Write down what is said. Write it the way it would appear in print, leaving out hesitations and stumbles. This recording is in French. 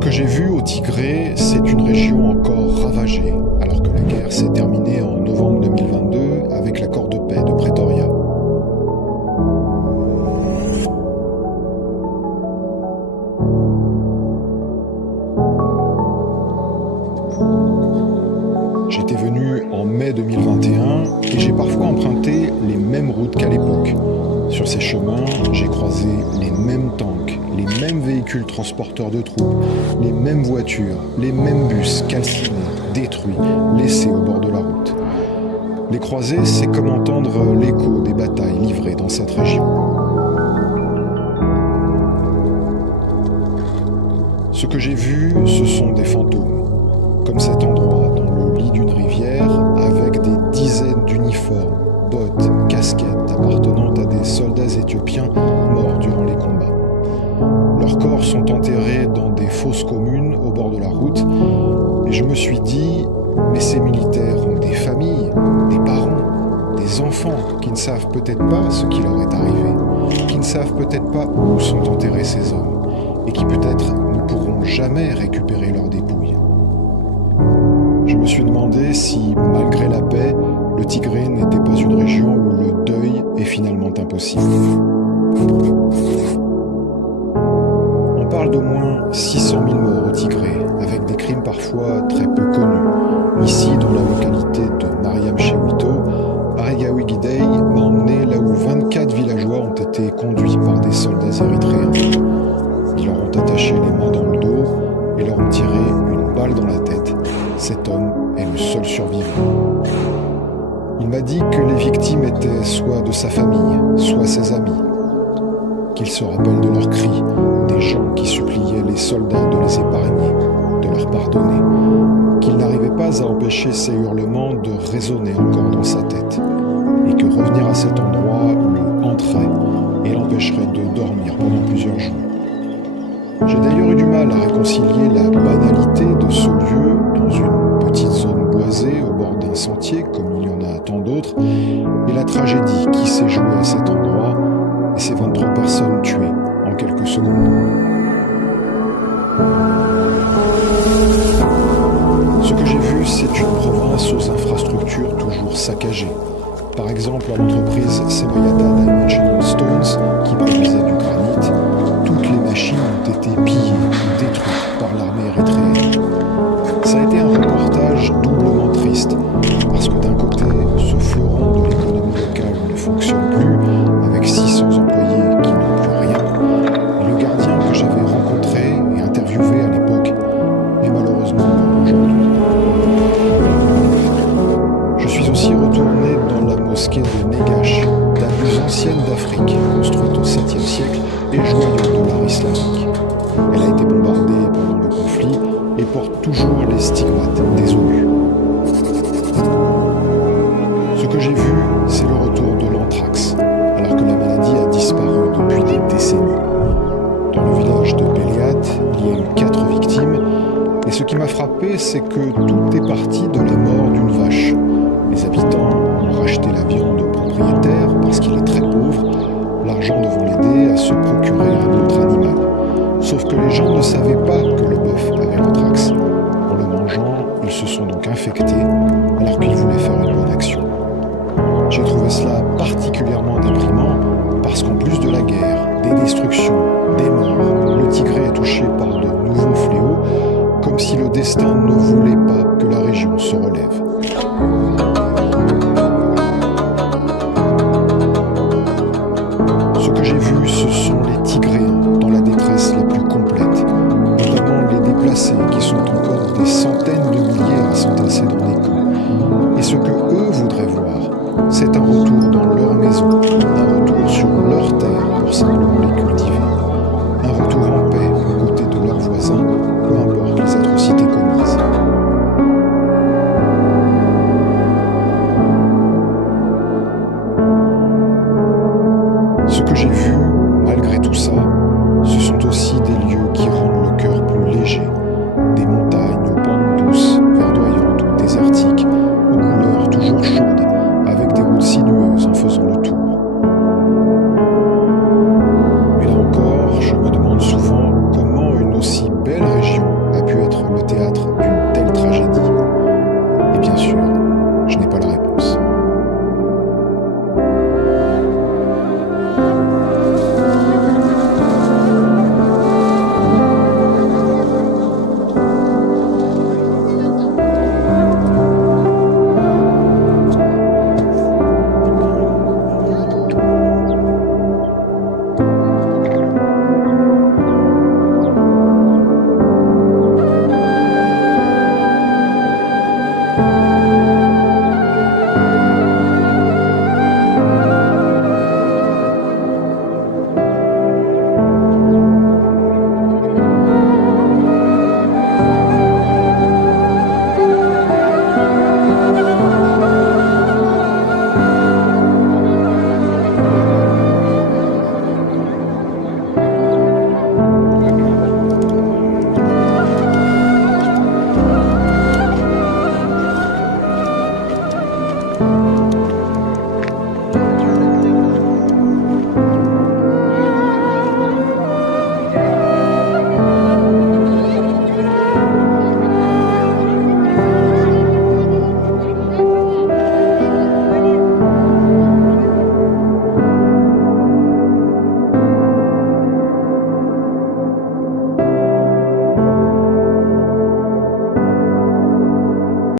que j'ai vu au Tigré, c'est une région encore ravagée, alors que la guerre s'est terminée en novembre 2022 avec l'accord de paix de Pretoria. J'étais venu en mai 2021 et j'ai parfois emprunté les mêmes routes qu'à l'époque. Sur ces chemins, j'ai croisé les mêmes tanks, les mêmes véhicules transporteurs de troupes, les mêmes voitures, les mêmes bus calcinés, détruits, laissés au bord de la route. Les croiser, c'est comme entendre l'écho des batailles livrées dans cette région. Ce que j'ai vu, ce sont des fantômes, comme cet endroit dans le lit d'une rivière avec des dizaines d'uniformes, bottes, casquettes appartenant à des soldats éthiopiens morts durant les combats. Leurs corps sont enterrés dans des fosses communes au bord de la route et je me suis dit, mais ces militaires ont des familles, des parents, des enfants qui ne savent peut-être pas ce qui leur est arrivé, qui ne savent peut-être pas où sont enterrés ces hommes et qui peut-être ne pourront jamais récupérer leurs dépouilles. Je me suis demandé si, malgré la paix, le Tigré n'était pas une région où le deuil est finalement impossible. On parle d'au moins 600 000 morts au Tigré, avec des crimes parfois très peu connus. Ici, dans la localité de Mariam Shewito, Aregawi Gidey m'a emmené là où 24 villageois ont été conduits par des soldats érythréens. Ils leur ont attaché les mains dans le dos et leur ont tiré une balle dans la tête. Cet homme est le seul survivant. Il m'a dit que les victimes étaient soit de sa famille, soit ses amis. Qu'il se rappelle de leurs cris, des gens qui suppliaient les soldats de les épargner, de leur pardonner. Qu'il n'arrivait pas à empêcher ces hurlements de résonner encore dans sa tête. Et que revenir à cet endroit le hanterait et l'empêcherait de dormir pendant plusieurs jours. J'ai d'ailleurs eu du mal à réconcilier la banalité de ce lieu dans une petite zone boisée au bord d'un sentier, comme il y en a tant d'autres, et la tragédie qui s'est jouée à cet endroit et ces 23 personnes tuées en quelques secondes. Ce que j'ai vu, c'est une province aux infrastructures toujours saccagées. Par exemple, à l'entreprise Semoyata Dimensional Stones, qui produisait du granit, toutes les machines ont été pillées ou détruites par l'armée érythréenne. Ça a été un reportage doublement triste, parce que d'un côté, ce fleuron de l'économie locale ne fonctionne plus, avec 600 employés qui n'ont plus rien, et le gardien que j'avais rencontré et interviewé à l'époque est malheureusement mort aujourd'hui. Je suis aussi retourné dans la mosquée de Negash, la plus ancienne d'Afrique, construite au 7e siècle et joyau de l'art islamique. Elle a été bombardée pendant le conflit et porte toujours les stigmates des obus. Ce que j'ai vu, c'est le retour de l'anthrax, alors que la maladie a disparu depuis des décennies. Dans le village de Béléat, il y a eu 4 victimes, et ce qui m'a frappé, c'est que tout est parti de la mort d'une vache. Les habitants ont racheté la viande au propriétaire parce qu'il est très pauvre, l'argent devant l'aider à se procurer un autre animal. Sauf que les gens ne savaient pas que le bœuf avait l'anthrax. En le mangeant, ils se sont donc infectés alors qu'ils voulaient faire une bonne action. J'ai trouvé cela particulièrement déprimant parce qu'en plus de la guerre, des destructions, des morts, le Tigré est touché par de nouveaux fléaux, comme si le destin ne voulait pas que la région se relève. Ce que j'ai vu, ce sont